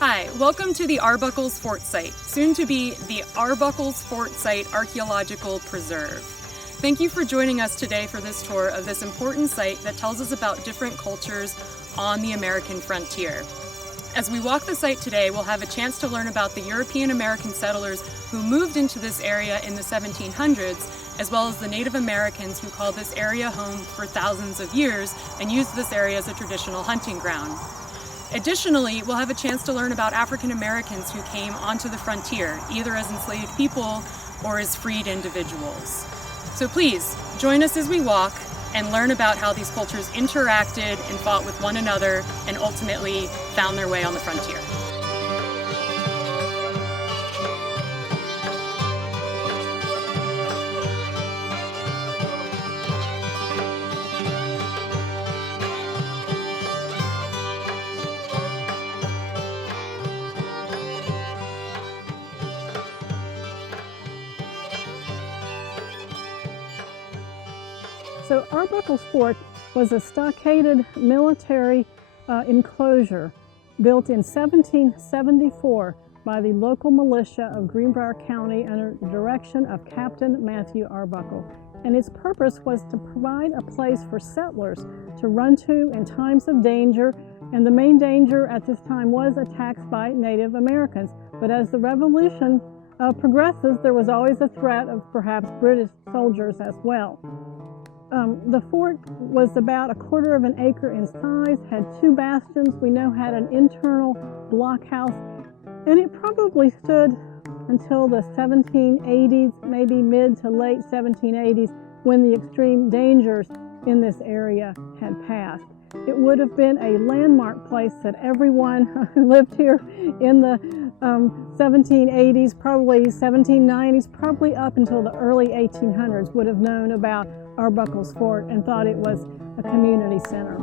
Hi, welcome to the Arbuckle's Fort Site, soon to be the Arbuckle's Fort Site Archaeological Preserve. Thank you for joining us today for this tour of this important site that tells us about different cultures on the American frontier. As we walk the site today, we'll have a chance to learn about the European American settlers who moved into this area in the 1700s, as well as the Native Americans who called this area home for thousands of years and used this area as a traditional hunting ground. Additionally, we'll have a chance to learn about African Americans who came onto the frontier, either as enslaved people or as freed individuals. So please, join us as we walk and learn about how these cultures interacted and fought with one another and ultimately found their way on the frontier. So Arbuckle's Fort was a stockaded military enclosure built in 1774 by the local militia of Greenbrier County under the direction of Captain Matthew Arbuckle. And its purpose was to provide a place for settlers to run to in times of danger, and the main danger at this time was attacks by Native Americans. But as the Revolution progresses, there was always a threat of perhaps British soldiers as well. The fort was about 1/4 of an acre in size, had 2 bastions. We know had an internal blockhouse, and it probably stood until the 1780s, maybe mid to late 1780s, when the extreme dangers in this area had passed. It would have been a landmark place that everyone who lived here in the 1780s, probably 1790s, probably up until the early 1800s would have known about Arbuckle's Fort and thought it was a community center.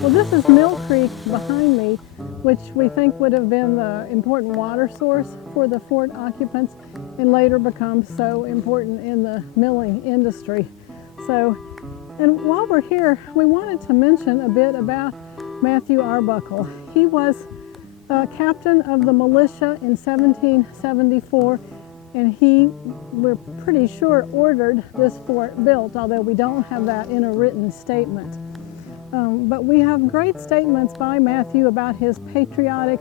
Well, this is Mill Creek behind me, which we think would have been the important water source for the fort occupants and later become so important in the milling industry. And while we're here, we wanted to mention a bit about Matthew Arbuckle. He was captain of the militia in 1774, and he, we're pretty sure, ordered this fort built, although we don't have that in a written statement. But we have great statements by Matthew about his patriotic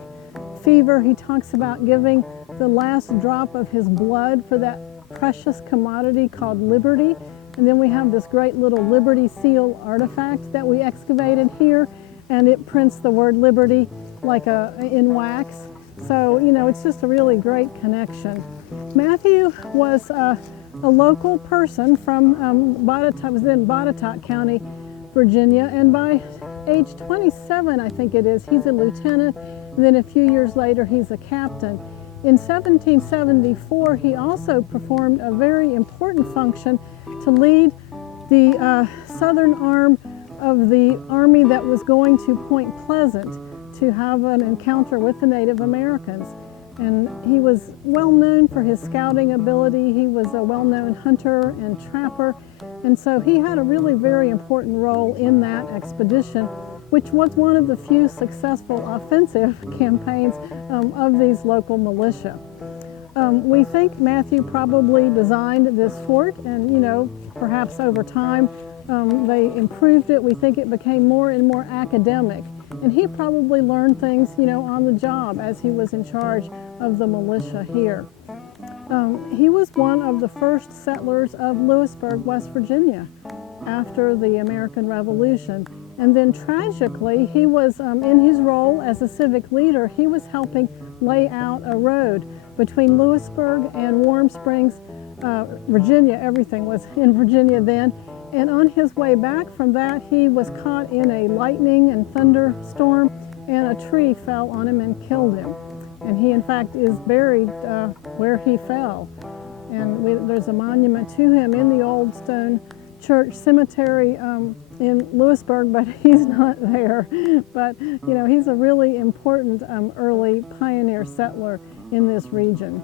fever. He talks about giving the last drop of his blood for that precious commodity called liberty. And then we have this great little Liberty Seal artifact that we excavated here, and it prints the word liberty like in wax. So, you know, it's just a really great connection. Matthew was a local person from Botetourt County, Virginia, and by age 27, I think it is, he's a lieutenant, and then a few years later he's a captain. In 1774, he also performed a very important function to lead the southern arm of the army that was going to Point Pleasant to have an encounter with the Native Americans. And he was well known for his scouting ability. He was a well-known hunter and trapper, and so he had a really very important role in that expedition, which was one of the few successful offensive campaigns of these local militia. We think Matthew probably designed this fort, and you know, perhaps over time they improved it. We think it became more and more academic, and he probably learned things, you know, on the job as he was in charge of the militia here. He was one of the first settlers of Louisburg, West Virginia, after the American Revolution. And then tragically, he was, in his role as a civic leader, he was helping lay out a road between Louisburg and Warm Springs, Virginia. Everything was in Virginia then. And on his way back from that, he was caught in a lightning and thunderstorm, and a tree fell on him and killed him. And he, in fact, is buried where he fell. And there's a monument to him in the old stone church cemetery in Louisburg, but he's not there. But, you know, he's a really important early pioneer settler in this region.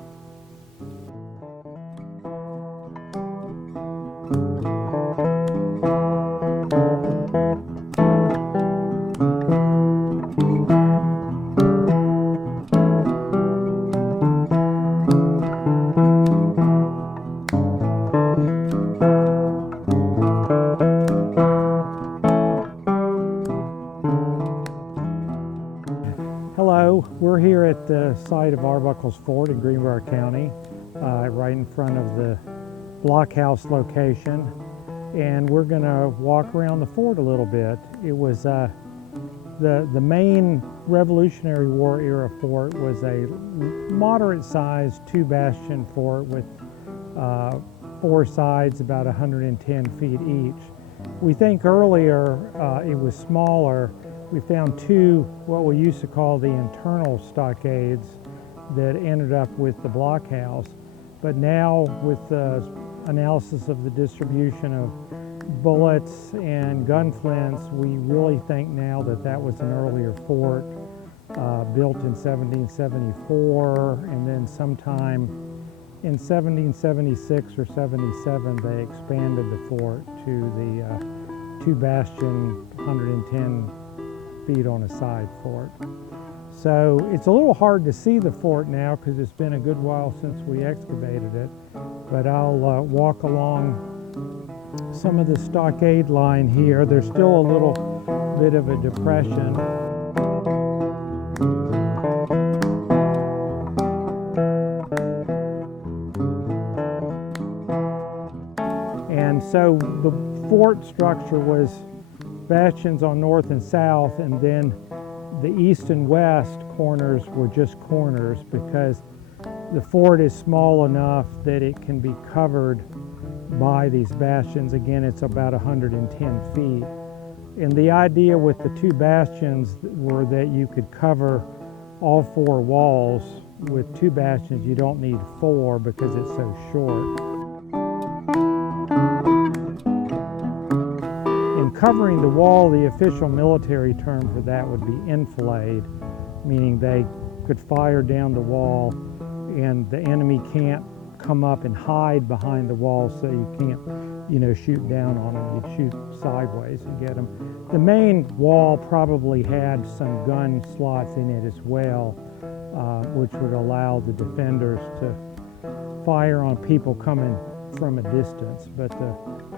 Hello, we're here at the site of Arbuckle's Fort in Greenbrier County, right in front of the blockhouse location, and we're going to walk around the fort a little bit. It was the main Revolutionary War era fort was a moderate-sized two-bastion fort with 4 sides about 110 feet each. We think earlier it was smaller. We found 2 what we used to call the internal stockades that ended up with the blockhouse. But now with the analysis of the distribution of bullets and gun flints, we really think now that that was an earlier fort built in 1774, and then sometime in 1776 or 77 they expanded the fort to the 2-bastion 110 feet on a side fort. So it's a little hard to see the fort now because it's been a good while since we excavated it, but I'll walk along some of the stockade line here. There's still a little bit of a depression. And so the fort structure was bastions on north and south, and then the east and west corners were just corners because the fort is small enough that it can be covered by these bastions. Again, it's about 110 feet. And the idea with the 2 bastions were that you could cover all 4 walls. With 2 bastions, you don't need 4 because it's so short. Covering the wall, the official military term for that would be enfilade, meaning they could fire down the wall and the enemy can't come up and hide behind the wall, so you can't, shoot down on them. You'd shoot sideways and get them. The main wall probably had some gun slots in it as well, which would allow the defenders to fire on people coming from a distance. But the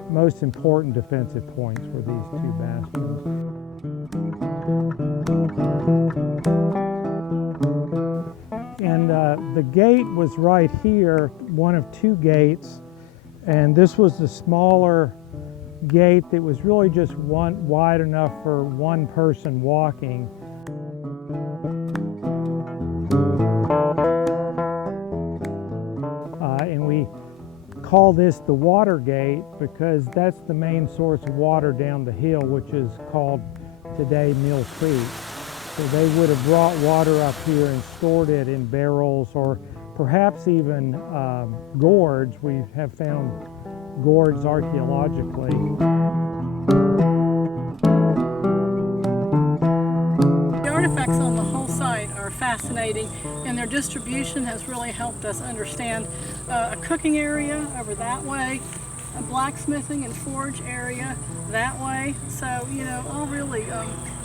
most important defensive points were these 2 bastions. And the gate was right here, one of 2 gates, and this was the smaller gate that was really just wide enough for 1 person walking. And we call this the water gate because that's the main source of water down the hill, which is called today Mill Creek. So they would have brought water up here and stored it in barrels, or perhaps even gourds. We have found gourds archaeologically. The artifacts on the whole site are fascinating, and their distribution has really helped us understand a cooking area over that way, a blacksmithing and forge area that way. So, all really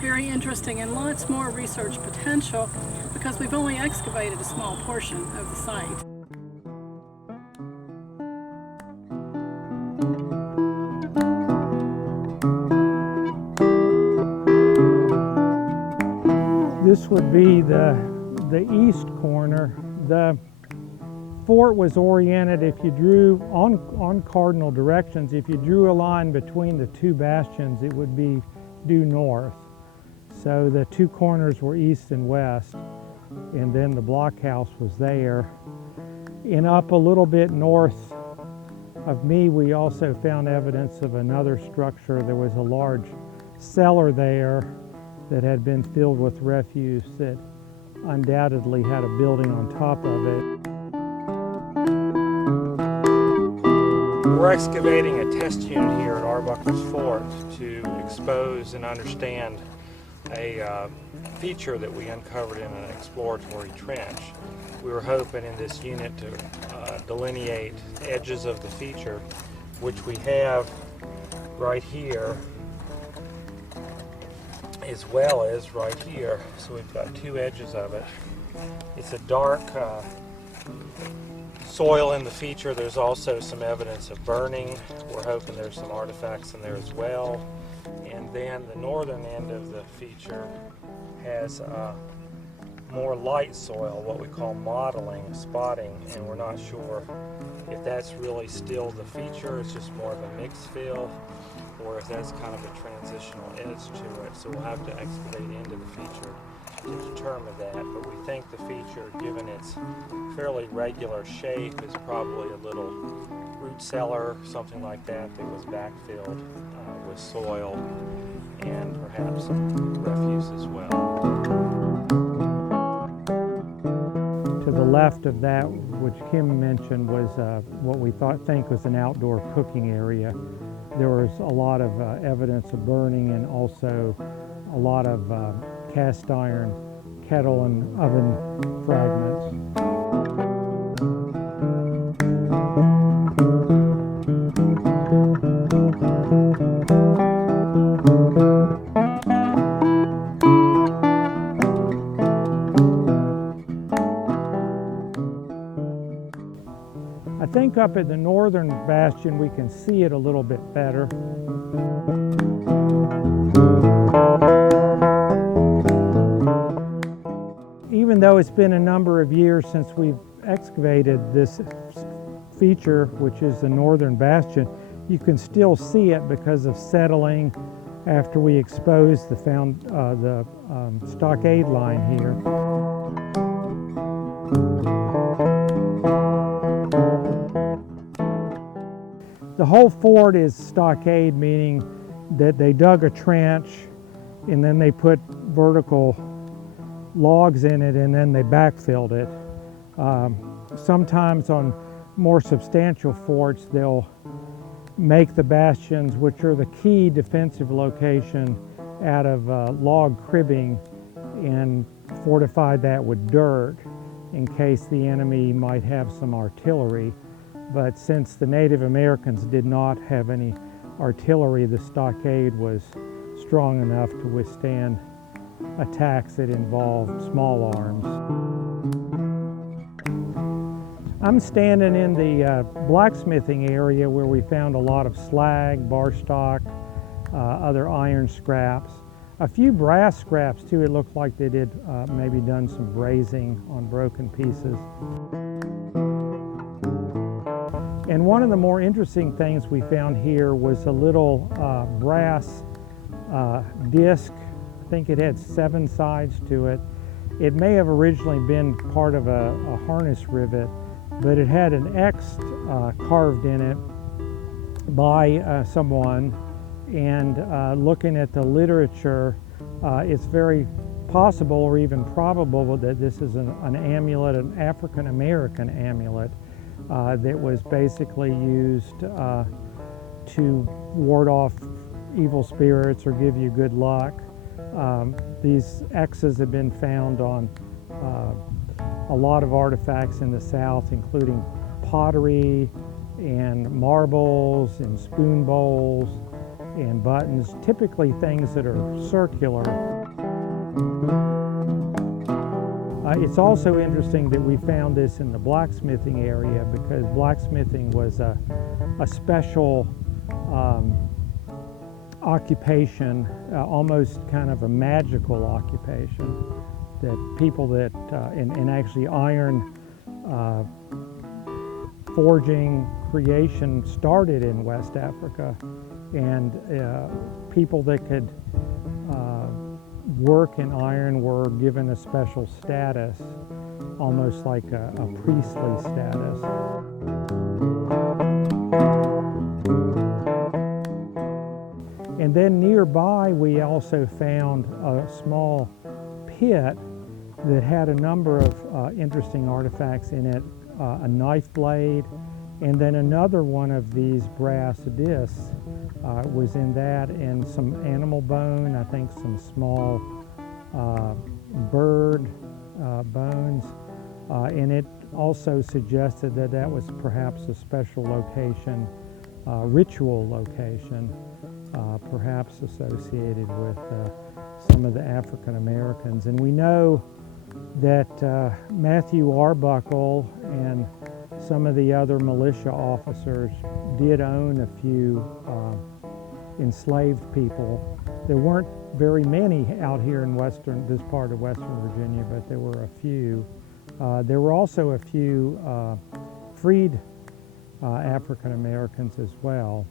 very interesting, and lots more research potential because we've only excavated a small portion of the site. This would be the east corner. The fort was oriented, if you drew on cardinal directions, if you drew a line between the 2 bastions, it would be due north. So the 2 corners were east and west, and then the blockhouse was there. And up a little bit north of me, we also found evidence of another structure. There was a large cellar there that had been filled with refuse that undoubtedly had a building on top of it. We're excavating a test unit here at Arbuckle's Fort to expose and understand a feature that we uncovered in an exploratory trench. We were hoping in this unit to delineate edges of the feature which we have right here, as well as right here. So we've got two edges of it. It's a dark soil in the feature. There's also some evidence of burning. We're hoping there's some artifacts in there as well. And then the northern end of the feature has more light soil, what we call modeling, spotting, and we're not sure if that's really still the feature, it's just more of a mixed fill, or if that's kind of a transitional edge to it. So we'll have to excavate into the feature to determine that, but we think the feature, given its fairly regular shape, is probably a little root cellar, something like that, that was backfilled with soil and perhaps some refuse as well. To the left of that, which Kim mentioned, was what we think was an outdoor cooking area. There was a lot of evidence of burning and also a lot of cast iron kettle and oven fragments. I think up at the northern bastion we can see it a little bit better. Even though it's been a number of years since we've excavated this feature, which is the northern bastion, you can still see it because of settling after we exposed the stockade line here. The whole fort is stockade, meaning that they dug a trench and then they put vertical logs in it and then they backfilled it. Sometimes on more substantial forts, they'll make the bastions, which are the key defensive location, out of log cribbing and fortify that with dirt in case the enemy might have some artillery. But since the Native Americans did not have any artillery, the stockade was strong enough to withstand attacks that involved small arms. I'm standing in the blacksmithing area where we found a lot of slag, bar stock, other iron scraps. A few brass scraps too. It looked like they did maybe done some brazing on broken pieces. And one of the more interesting things we found here was a little brass disc. I think it had 7 sides to it. It may have originally been part of a harness rivet, but it had an X carved in it by someone. And looking at the literature, it's very possible or even probable that this is an amulet, an African American amulet, that was basically used to ward off evil spirits or give you good luck. These X's have been found on a lot of artifacts in the South, including pottery and marbles and spoon bowls and buttons, typically things that are circular. It's also interesting that we found this in the blacksmithing area because blacksmithing was a special occupation, almost kind of a magical occupation, that people that, and actually iron forging creation started in West Africa, and people that could work in iron were given a special status, almost like a priestly status. And then nearby we also found a small pit that had a number of interesting artifacts in it, a knife blade, and then another one of these brass discs was in that, and some animal bone, I think some small bird bones, and it also suggested that that was perhaps a special location ritual location, perhaps associated with some of the African Americans. And we know that Matthew Arbuckle and some of the other militia officers did own a few enslaved people. There weren't very many out here in this part of Western Virginia, but there were a few. There were also a few freed African Americans as well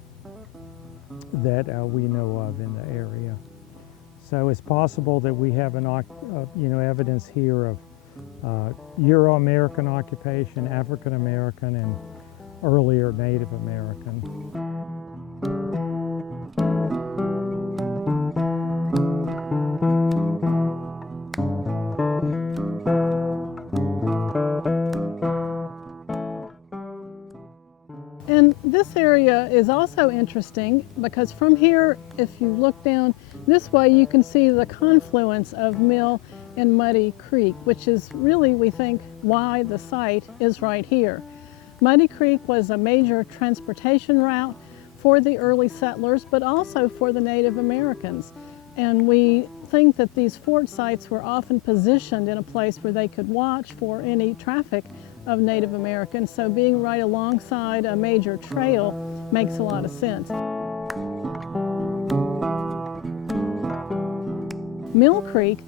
that we know of in the area. So it's possible that we have evidence here of Euro-American occupation, African American, and earlier Native American. And this area is also interesting because from here, if you look down this way, you can see the confluence of Mill and Muddy Creek, which is really, we think, why the site is right here. Muddy Creek was a major transportation route for the early settlers, but also for the Native Americans. And we think that these fort sites were often positioned in a place where they could watch for any traffic of Native Americans, so being right alongside a major trail makes a lot of sense. Mill Creek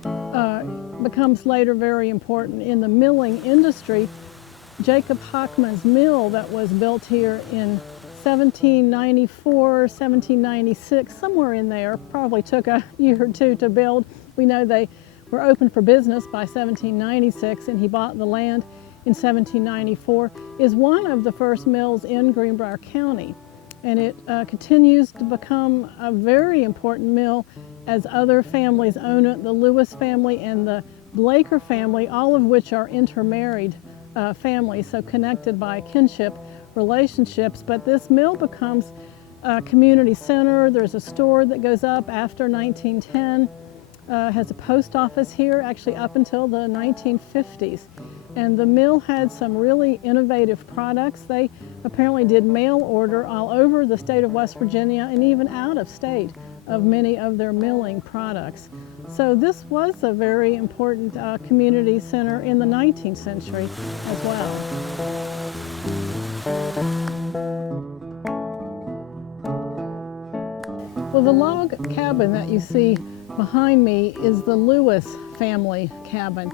becomes later very important in the milling industry. Jacob Hockman's mill that was built here in 1794, 1796, somewhere in there, probably took a year or two to build. We know they were open for business by 1796, and he bought the land in 1794, is one of the first mills in Greenbrier County. And it continues to become a very important mill as other families own it, the Lewis family and the Blaker family, all of which are intermarried families, so connected by kinship relationships. But this mill becomes a community center. There's a store that goes up after 1910, has a post office here actually up until the 1950s. And the mill had some really innovative products. They apparently did mail order all over the state of West Virginia and even out of state of many of their milling products. So this was a very important community center in the 19th century as well. Well, the log cabin that you see behind me is the Lewis family cabin.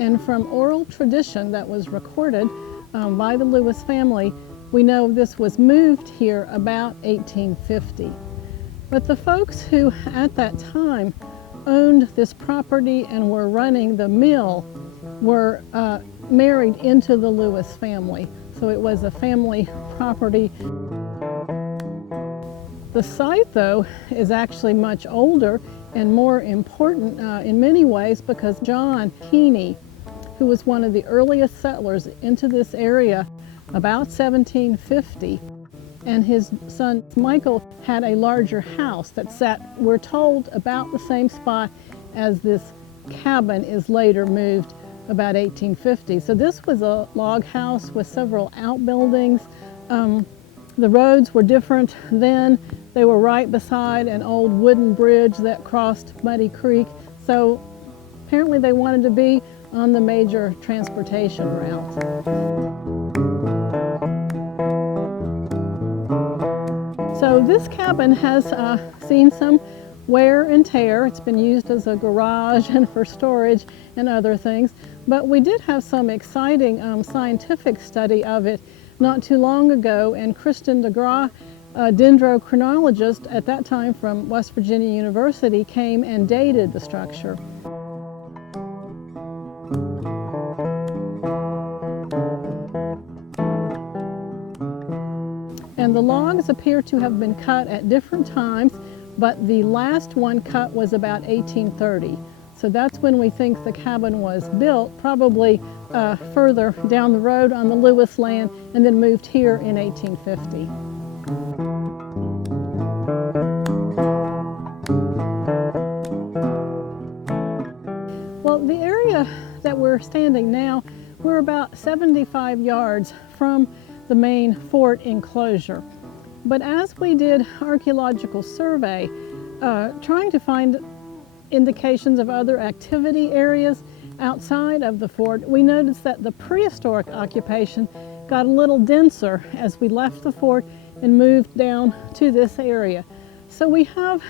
And from oral tradition that was recorded by the Lewis family, we know this was moved here about 1850. But the folks who at that time owned this property and were running the mill were married into the Lewis family. So it was a family property. The site, though, is actually much older and more important in many ways because John Keeney, who was one of the earliest settlers into this area about 1750, and his son Michael had a larger house that sat, we're told, about the same spot as this cabin is later moved about 1850. So this was a log house with several outbuildings. The roads were different then. They were right beside an old wooden bridge that crossed Muddy Creek. So apparently they wanted to be on the major transportation route. So this cabin has seen some wear and tear. It's been used as a garage and for storage and other things. But we did have some exciting scientific study of it not too long ago, and Kristen DeGraw, a dendrochronologist at that time from West Virginia University, came and dated the structure. And the logs appear to have been cut at different times, but the last one cut was about 1830. So that's when we think the cabin was built, probably further down the road on the Lewis land, and then moved here in 1850. Well, the area that we're standing now, we're about 75 yards from the main fort enclosure. But as we did archaeological survey, trying to find indications of other activity areas outside of the fort, we noticed that the prehistoric occupation got a little denser as we left the fort and moved down to this area. So we have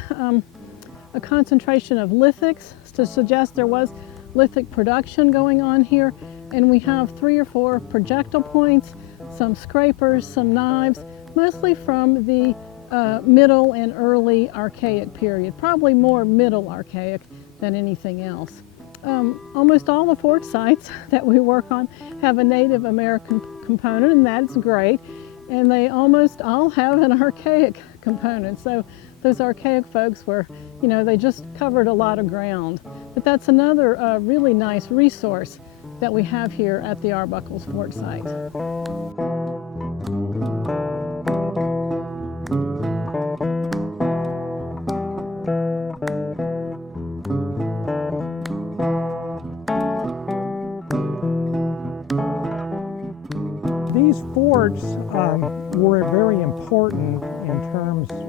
a concentration of lithics to suggest there was lithic production going on here, and we have 3 or 4 projectile points, some scrapers, some knives, mostly from the middle and early Archaic period, probably more middle Archaic than anything else. Almost all the fort sites that we work on have a Native American component, and that's great, and they almost all have an Archaic component. So those Archaic folks were, you know, they just covered a lot of ground. But that's another really nice resource that we have here at the Arbuckle's Fort site. These forts were very important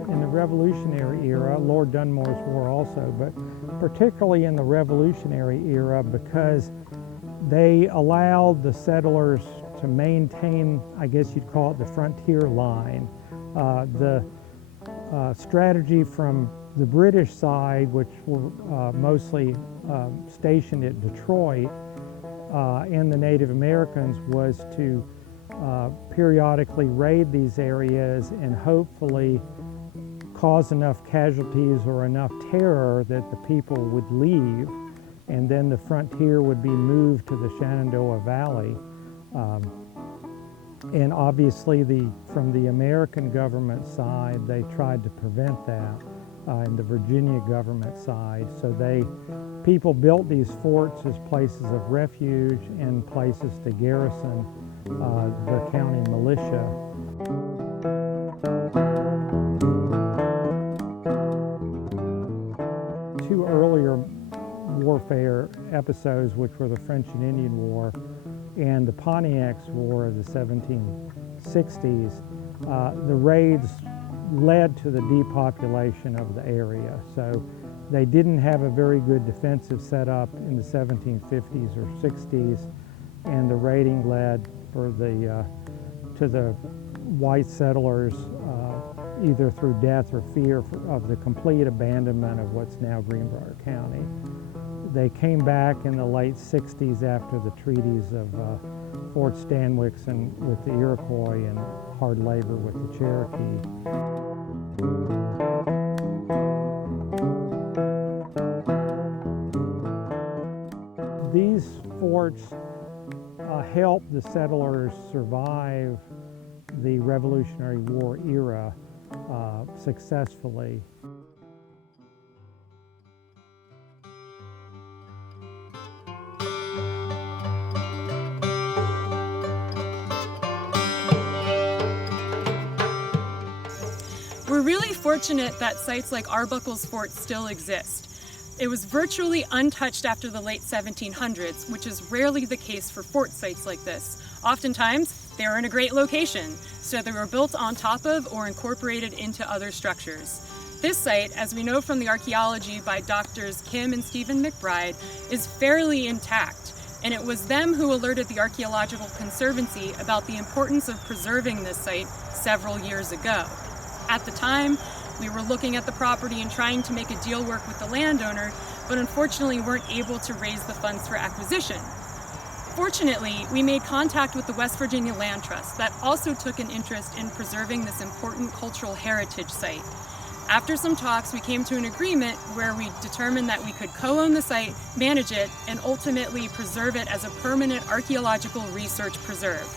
in the Revolutionary era, Lord Dunmore's War also, but particularly in the Revolutionary era because they allowed the settlers to maintain, I guess you'd call it, the frontier line. The strategy from the British side, which were mostly stationed at Detroit, and the Native Americans was to periodically raid these areas and hopefully cause enough casualties or enough terror that the people would leave, and then the frontier would be moved to the Shenandoah Valley. And obviously from the American government side, they tried to prevent that, and the Virginia government side. So people built these forts as places of refuge and places to garrison the county militia. Two earlier warfare episodes, which were the French and Indian War and the Pontiac's War of the 1760s, the raids led to the depopulation of the area. So they didn't have a very good defensive setup in the 1750s or 60s, and the raiding led to the white settlers either through death or fear of the complete abandonment of what's now Greenbrier County. They came back in the late 60s after the treaties of Fort Stanwix and with the Iroquois and hard labor with the Cherokee. These forts helped the settlers survive the Revolutionary War era successfully. We're really fortunate that sites like Arbuckle's Fort still exist. It was virtually untouched after the late 1700s, which is rarely the case for fort sites like this. Oftentimes, they are in a great location, so they were built on top of or incorporated into other structures. This site, as we know from the archaeology by Doctors Kim and Stephen McBride, is fairly intact, and it was them who alerted the Archaeological Conservancy about the importance of preserving this site several years ago. At the time, we were looking at the property and trying to make a deal work with the landowner, but unfortunately weren't able to raise the funds for acquisition. Fortunately, we made contact with the West Virginia Land Trust that also took an interest in preserving this important cultural heritage site. After some talks, we came to an agreement where we determined that we could co-own the site, manage it, and ultimately preserve it as a permanent archaeological research preserve.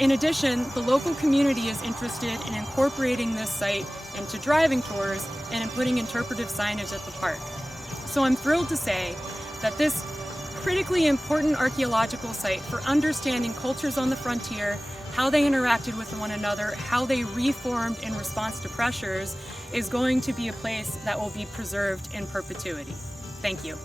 In addition, the local community is interested in incorporating this site into driving tours and in putting interpretive signage at the park. So I'm thrilled to say that this critically important archaeological site for understanding cultures on the frontier, how they interacted with one another, how they reformed in response to pressures, is going to be a place that will be preserved in perpetuity. Thank you.